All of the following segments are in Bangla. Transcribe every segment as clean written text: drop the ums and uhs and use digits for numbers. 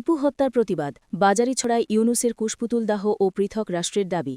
দীপু হত্যার প্রতিবাদ, বাজারিছড়ায় ইউনূসের কুশপুতুল দাহ ও পৃথক রাষ্ট্রের দাবি।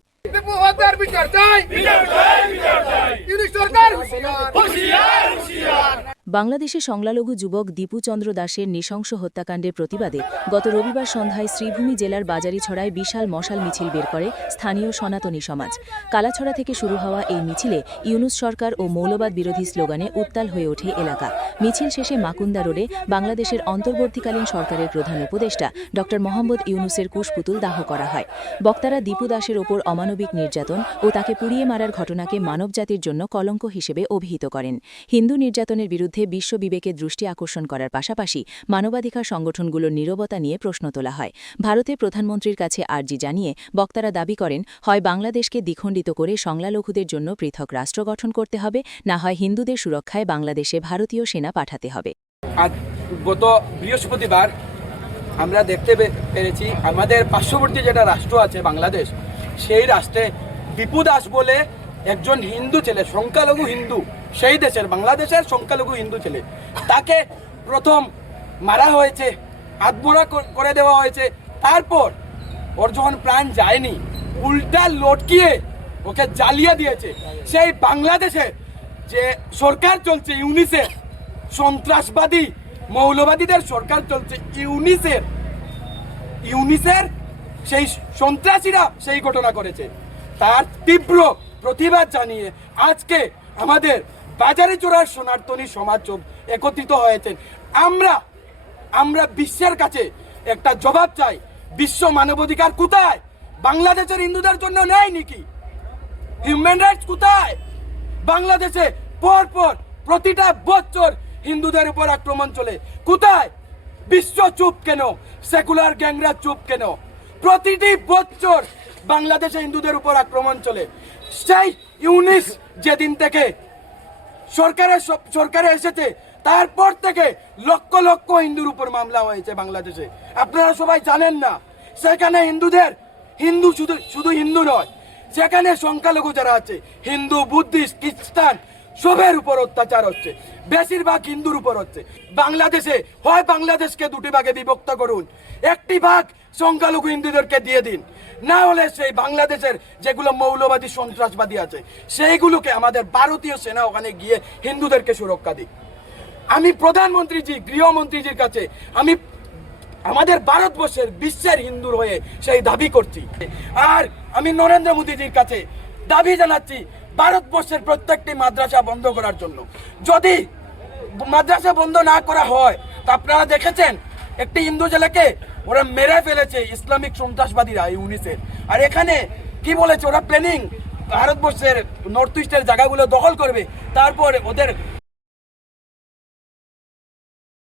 বাংলাদেশে সংখ্যালঘু যুবক দীপু চন্দ্র দাসের নৃশংস হত্যাকাণ্ডের প্রতিবাদে গত রবিবার সন্ধ্যায় শ্রীভূমি জেলার বাজারিছড়ায় বিশাল মশাল মিছিল বের করে স্থানীয় সনাতনী সমাজ। কালাছড়া থেকে শুরু হওয়া এই মিছিলে ইউনূস সরকার ও মৌলবাদ বিরোধী স্লোগানে উত্তাল হয়ে ওঠে এলাকা। মিছিল শেষে মাকুন্দা রোডে বাংলাদেশের অন্তর্বর্তীকালীন সরকারের প্রধান উপদেষ্টা ড মোহাম্মদ ইউনূসের কুশপুতুল দাহ করা হয়। বক্তারা দীপু দাসের ওপর অমানবিক নির্যাতন ও তাকে পুড়িয়ে মারার ঘটনাকে মানবজাতির জন্য কলঙ্ক হিসেবে অভিহিত করেন। হিন্দু নির্যাতনের বিরুদ্ধে বিশ্ব বিবেকের দৃষ্টি আকর্ষণ করার পাশাপাশি মানবাধিকার সংগঠনগুলোর নীরবতা নিয়ে প্রশ্ন তোলা হয়। ভারতের প্রধানমন্ত্রীর কাছে আর্জি জানিয়ে বক্তারা দাবি করেন, হয় বাংলাদেশকে দ্বিখণ্ডিত করে সংখ্যালঘুদের জন্য পৃথক রাষ্ট্র গঠন করতে হবে, না হয় হিন্দুদের সুরক্ষায় বাংলাদেশে ভারতীয় সেনা পাঠাতে হবে। গত বৃহস্পতিবার আমরা দেখতে পেরেছি আমাদের পার্শ্ববর্তী যেটা রাষ্ট্র আছে বাংলাদেশ, সেই রাষ্ট্রে দীপু দাস বলে একজন হিন্দু ছেলে, সংখ্যালঘু হিন্দু, সেই দেশের বাংলাদেশের সংখ্যালঘু হিন্দু ছেলে, তাকে প্রথম মারা হয়েছে, আত্মহত্যা করে দেওয়া হয়েছে। তারপর ওর যখন প্রাণ যায়নি, উল্টা লটকিয়ে ওকে জ্বালিয়ে দিয়েছে। সেই বাংলাদেশের যে সরকার চলছে ইউনিসের, সন্ত্রাসবাদী মৌলবাদীদের সরকার চলছে ইউনিসের সেই সন্ত্রাসীরা সেই ঘটনা করেছে। তার তীব্র প্রতিবাদ জানিয়ে আজকে আমাদের বাজারিছড়ার সনাতনী সমাজ একত্রিত হয়েছেন। আমরা বিশ্বের কাছে একটা জবাব চাই, বিশ্ব মানবাধিকার কোথায়? বাংলাদেশের হিন্দুদের জন্য নেই নাকি? হিউম্যান রাইটস কোথায়? বাংলাদেশে পরপর প্রতিটা বছর হিন্দুদের উপর আক্রমণ চলে, কোথায়? বিশ্ব চুপ কেন? সেকুলার গ্যাংরা চুপ কেন? প্রতিটি বছর বাংলাদেশে হিন্দুদের উপর আক্রমণ চলে। সেই ইউনিস যেদিন থেকে সরকারে এসেছে, তারপর থেকে লক্ষ লক্ষ হিন্দুর উপর মামলা হয়েছে বাংলাদেশে। আপনারা সবাই জানেন না, সেখানে হিন্দু শুধু হিন্দু নয়, সেখানে সংখ্যালঘু যারা আছে, হিন্দু, বুদ্ধিস্ট, খ্রিস্টান, সবের উপর অত্যাচার হচ্ছে, বেশিরভাগ হিন্দুর উপর হচ্ছে। বাংলাদেশে হয় বাংলাদেশকে দুটি ভাগে বিভক্ত করুন, একটি ভাগ সংখ্যালঘু হিন্দুদেরকে দিয়ে দিন, না হলে সেই বাংলাদেশের যেগুলো মৌলবাদী সন্ত্রাসবাদী আছে সেইগুলোকে আমাদের ভারতীয় সেনা ওখানে গিয়ে হিন্দুদেরকে সুরক্ষা দিক। আমি প্রধানমন্ত্রীজি, গৃহমন্ত্রীজির কাছে আমি আমাদের ভারতবর্ষের বিশ্বের হিন্দুর হয়ে সেই দাবি করছি। আর আমি নরেন্দ্র মোদীজির কাছে দাবি জানাচ্ছি ভারতবর্ষের প্রত্যেকটি মাদ্রাসা বন্ধ করার জন্য। যদি মাদ্রাসা বন্ধ না করা হয়, তা আপনারা দেখেছেন একটি হিন্দু ছেলেকে ওরা মেরে ফেলেছে ইসলামিক সন্ত্রাসবাদীরা ইউনিসের। আর এখানে কি বলেছে, ওরা প্ল্যানিং ভারতবর্ষের নর্থ ইস্টের জায়গাগুলো দখল করবে, তারপর ওদের